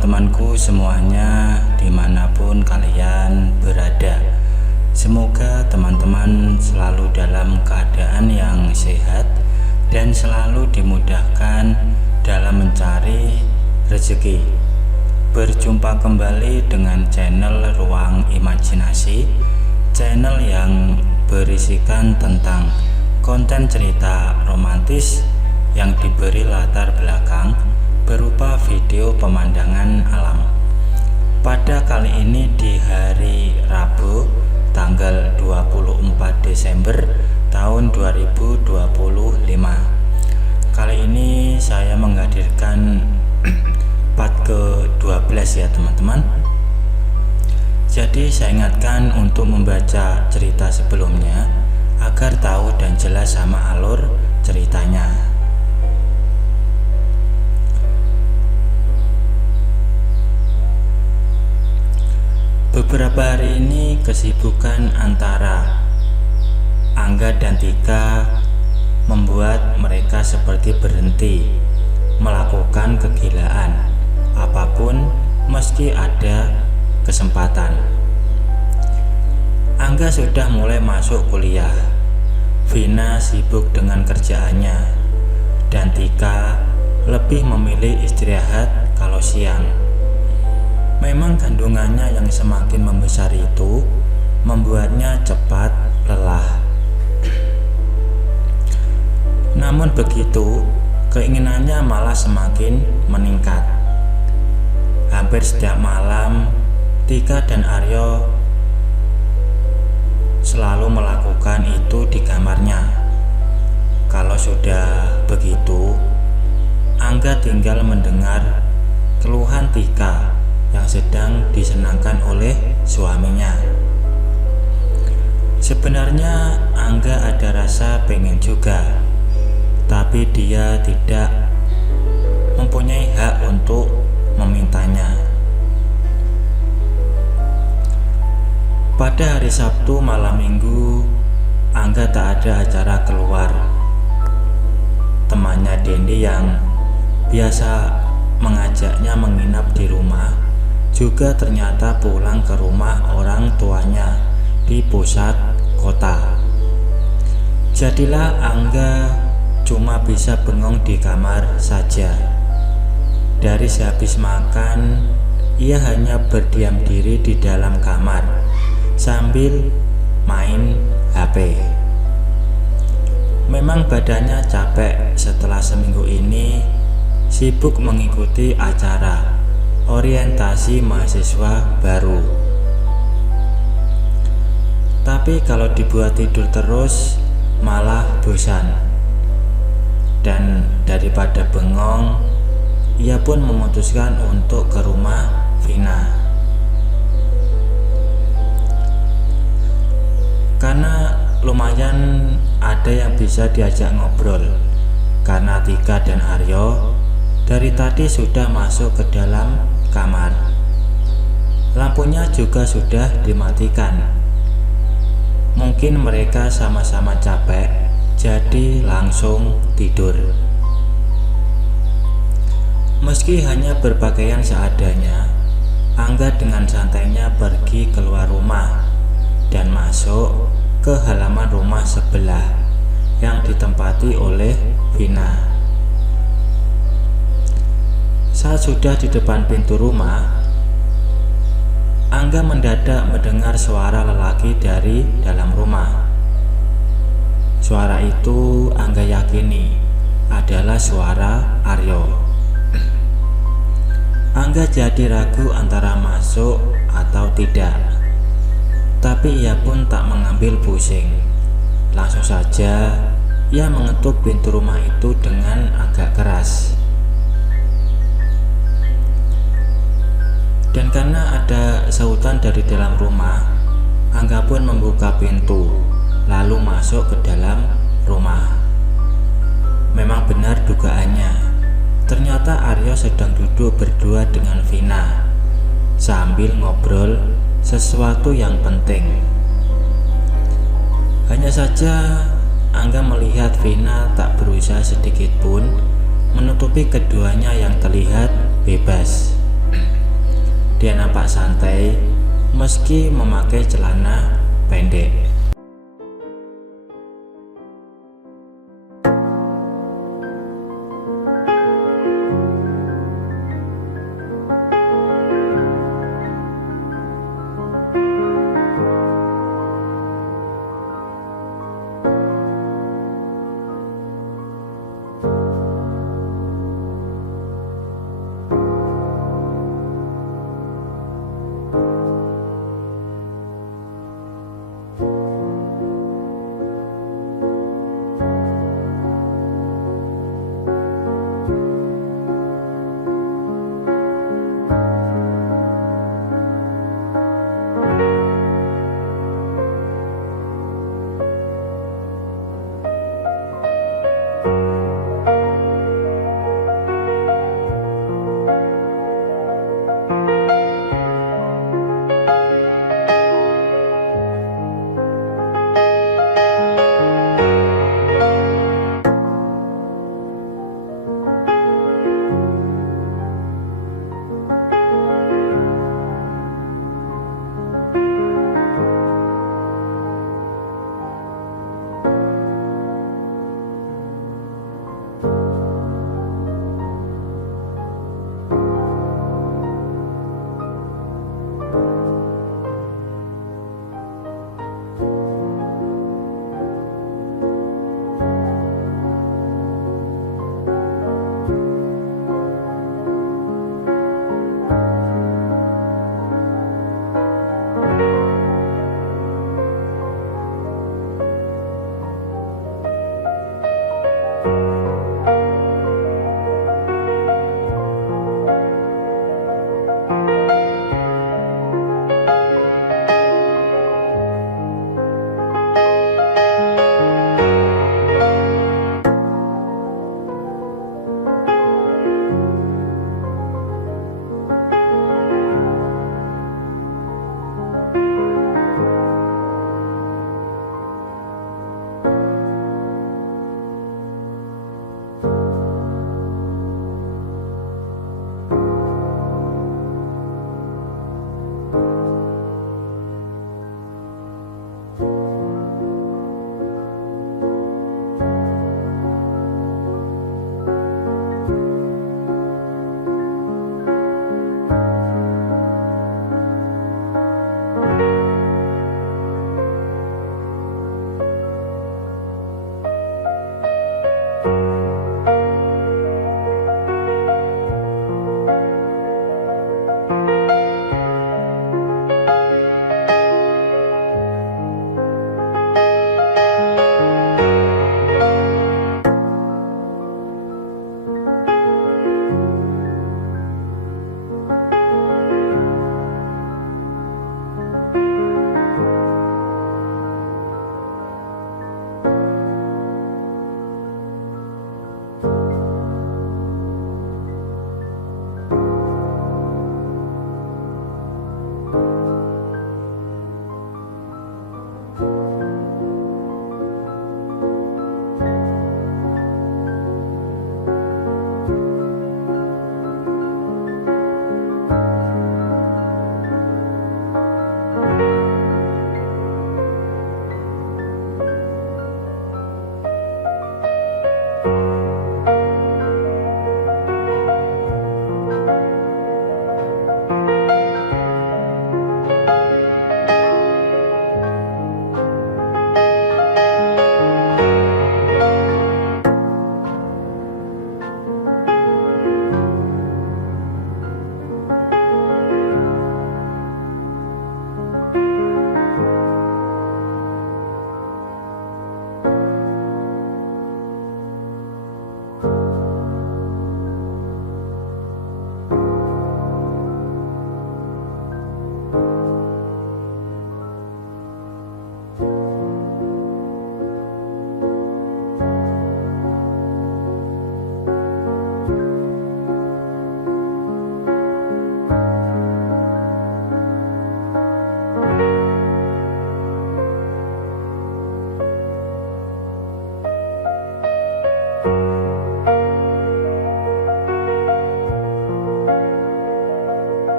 teman-temanku semuanya dimanapun kalian berada. Semoga teman-teman selalu dalam keadaan yang sehat dan selalu dimudahkan dalam mencari rezeki. Berjumpa kembali dengan channel Ruang Imajinasi, channel yang berisikan tentang konten cerita romantis yang diberi latar belakang berupa video pemandangan alam. Pada kali ini di hari Rabu tanggal 24 Desember tahun 2025. Kali ini saya menghadirkan part ke-12 ya teman-teman. Jadi saya ingatkan untuk membaca cerita sebelumnya agar tahu dan jelas sama alur ceritanya. Beberapa hari ini kesibukan antara Angga dan Tika membuat mereka seperti berhenti melakukan kegilaan apapun meski ada kesempatan. Angga sudah mulai masuk kuliah, Vina sibuk dengan kerjaannya, dan Tika lebih memilih istirahat kalau siang. Memang kandungannya yang semakin membesar itu membuatnya cepat lelah. Namun begitu, keinginannya malah semakin meningkat. Hampir setiap malam, Tika dan Aryo selalu melakukan itu di kamarnya. Kalau sudah begitu, Angga tinggal mendengar keluhan Tika yang sedang disenangkan oleh suaminya. Sebenarnya Angga ada rasa pengen juga, tapi dia tidak mempunyai hak untuk memintanya. Pada hari Sabtu malam minggu, Angga tak ada acara keluar. Temannya Dendi yang biasa mengajaknya menginap di rumah juga ternyata pulang ke rumah orang tuanya di pusat kota. Jadilah Angga cuma bisa bengong di kamar saja. Dari sehabis makan, ia hanya berdiam diri di dalam kamar sambil main HP. Memang badannya capek setelah seminggu ini sibuk mengikuti acara orientasi mahasiswa baru. Tapi kalau dibuat tidur terus malah bosan. Dan daripada bengong, ia pun memutuskan untuk ke rumah Vina. Karena lumayan ada yang bisa diajak ngobrol. Karena Tika dan Aryo dari tadi sudah masuk ke dalam kamar. Lampunya juga sudah dimatikan. Mungkin mereka sama-sama capek, jadi langsung tidur. Meski hanya berpakaian seadanya, Angga dengan santainya pergi keluar rumah dan masuk ke halaman rumah sebelah yang ditempati oleh Vina. Saat sudah di depan pintu rumah, Angga mendadak mendengar suara lelaki dari dalam rumah. Suara itu Angga yakini adalah suara Aryo. Angga jadi ragu antara masuk atau tidak, tapi ia pun tak mengambil pusing. Langsung saja ia mengetuk pintu rumah itu dengan agak keras. Dan karena ada sautan dari dalam rumah, Angga pun membuka pintu lalu masuk ke dalam rumah. Memang benar dugaannya, ternyata Aryo sedang duduk berdua dengan Vina sambil ngobrol sesuatu yang penting. Hanya saja Angga melihat Vina tak berusaha sedikit pun menutupi keduanya yang terlihat bebas. Dia nampak santai meski memakai celana pendek.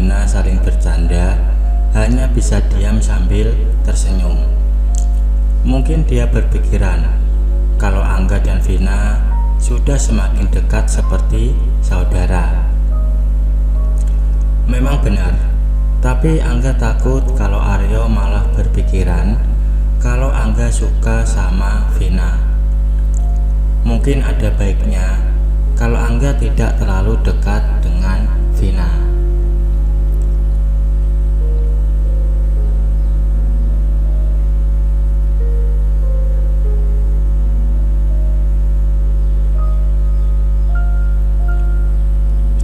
Vina saling bercanda, hanya bisa diam sambil tersenyum. Mungkin dia berpikiran kalau Angga dan Vina sudah semakin dekat seperti saudara. Memang benar, tapi Angga takut kalau Aryo malah berpikiran kalau Angga suka sama Vina. Mungkin ada baiknya kalau Angga tidak terlalu dekat dengan Vina.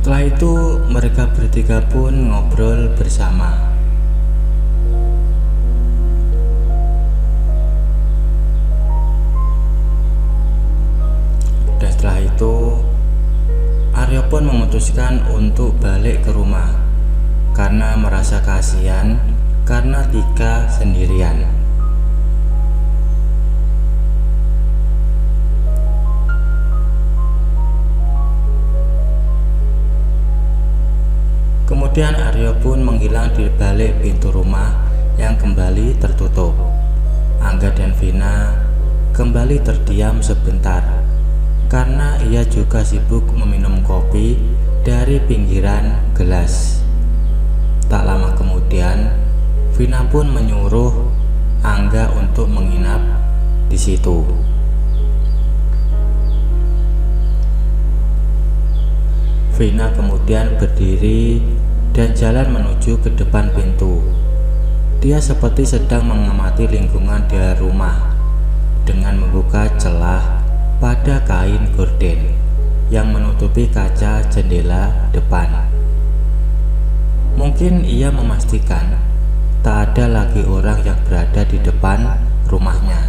Setelah itu mereka bertiga pun ngobrol bersama. Dan setelah itu Aryo pun memutuskan untuk balik ke rumah karena merasa kasihan karena Tika sendirian. Kemudian Aryo pun menghilang di balik pintu rumah yang kembali tertutup. Angga dan Vina kembali terdiam sebentar karena ia juga sibuk meminum kopi dari pinggiran gelas. Tak lama kemudian, Vina pun menyuruh Angga untuk menginap di situ. Vina kemudian berdiri dan jalan menuju ke depan pintu. Dia seperti sedang mengamati lingkungan di rumah dengan membuka celah pada kain gorden yang menutupi kaca jendela depan. Mungkin ia memastikan tak ada lagi orang yang berada di depan rumahnya.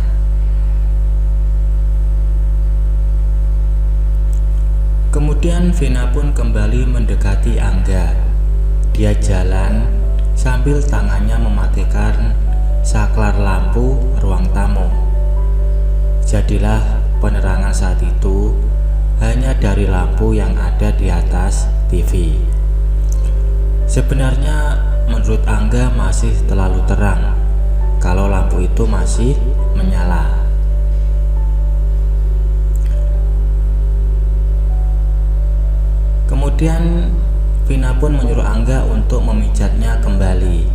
Kemudian Vina pun kembali mendekati Angga. Dia jalan sambil tangannya mematikan saklar lampu ruang tamu. Jadilah penerangan saat itu hanya dari lampu yang ada di atas TV. Sebenarnya menurut Angga masih terlalu terang kalau lampu itu masih menyala. Kemudian Vina pun menyuruh Angga untuk memijatnya kembali.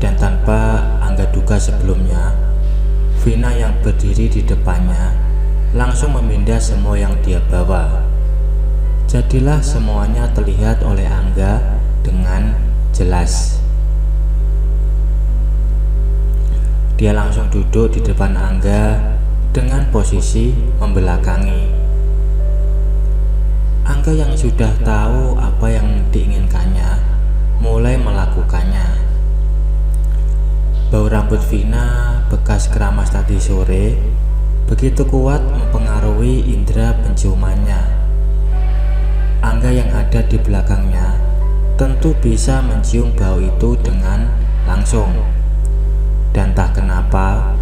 Dan tanpa Angga duga sebelumnya, Vina yang berdiri di depannya langsung memindah semua yang dia bawa. Jadilah semuanya terlihat oleh Angga dengan jelas. Dia langsung duduk di depan Angga dengan posisi membelakangi. Angga yang sudah tahu apa yang diinginkannya mulai melakukannya. Bau rambut Vina bekas keramas tadi sore begitu kuat mempengaruhi indera penciumannya. Angga yang ada di belakangnya tentu bisa mencium bau itu dengan langsung. Dan tak kenapa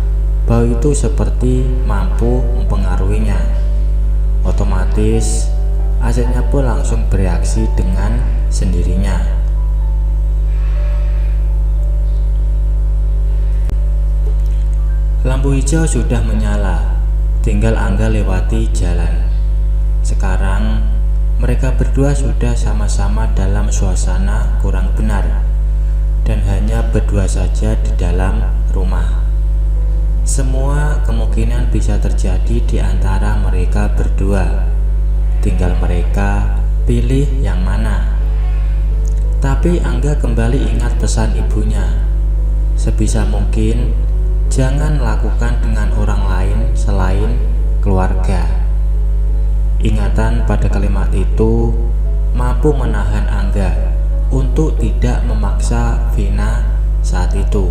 bau itu seperti mampu mempengaruhinya. Otomatis AC-nya pun langsung bereaksi dengan sendirinya. Lampu hijau sudah menyala, tinggal Angga lewati jalan. Sekarang mereka berdua sudah sama-sama dalam suasana kurang benar dan hanya berdua saja di dalam rumah. Semua kemungkinan bisa terjadi di antara mereka berdua. Tinggal mereka pilih yang mana. Tapi Angga kembali ingat pesan ibunya. Sebisa mungkin jangan lakukan dengan orang lain selain keluarga. Ingatan pada kalimat itu mampu menahan Angga untuk tidak memaksa Vina saat itu.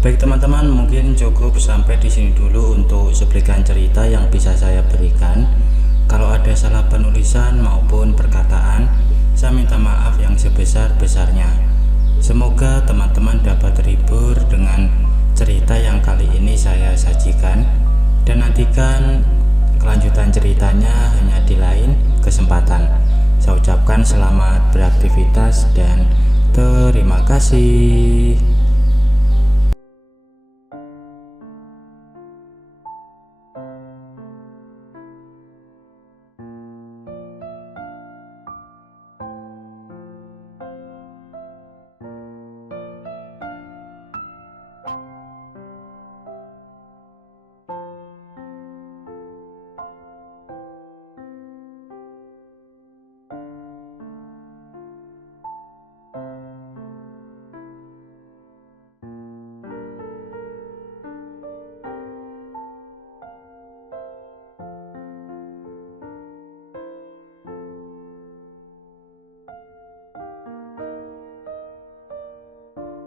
Baik teman-teman, mungkin cukup sampai di sini dulu untuk cuplikan cerita yang bisa saya berikan. Kalau ada salah penulisan maupun perkataan, saya minta maaf yang sebesar-besarnya. Semoga teman-teman dapat terhibur dengan cerita yang kali ini saya sajikan, dan nantikan kelanjutan ceritanya hanya di lain kesempatan. Saya ucapkan selamat beraktivitas dan terima kasih.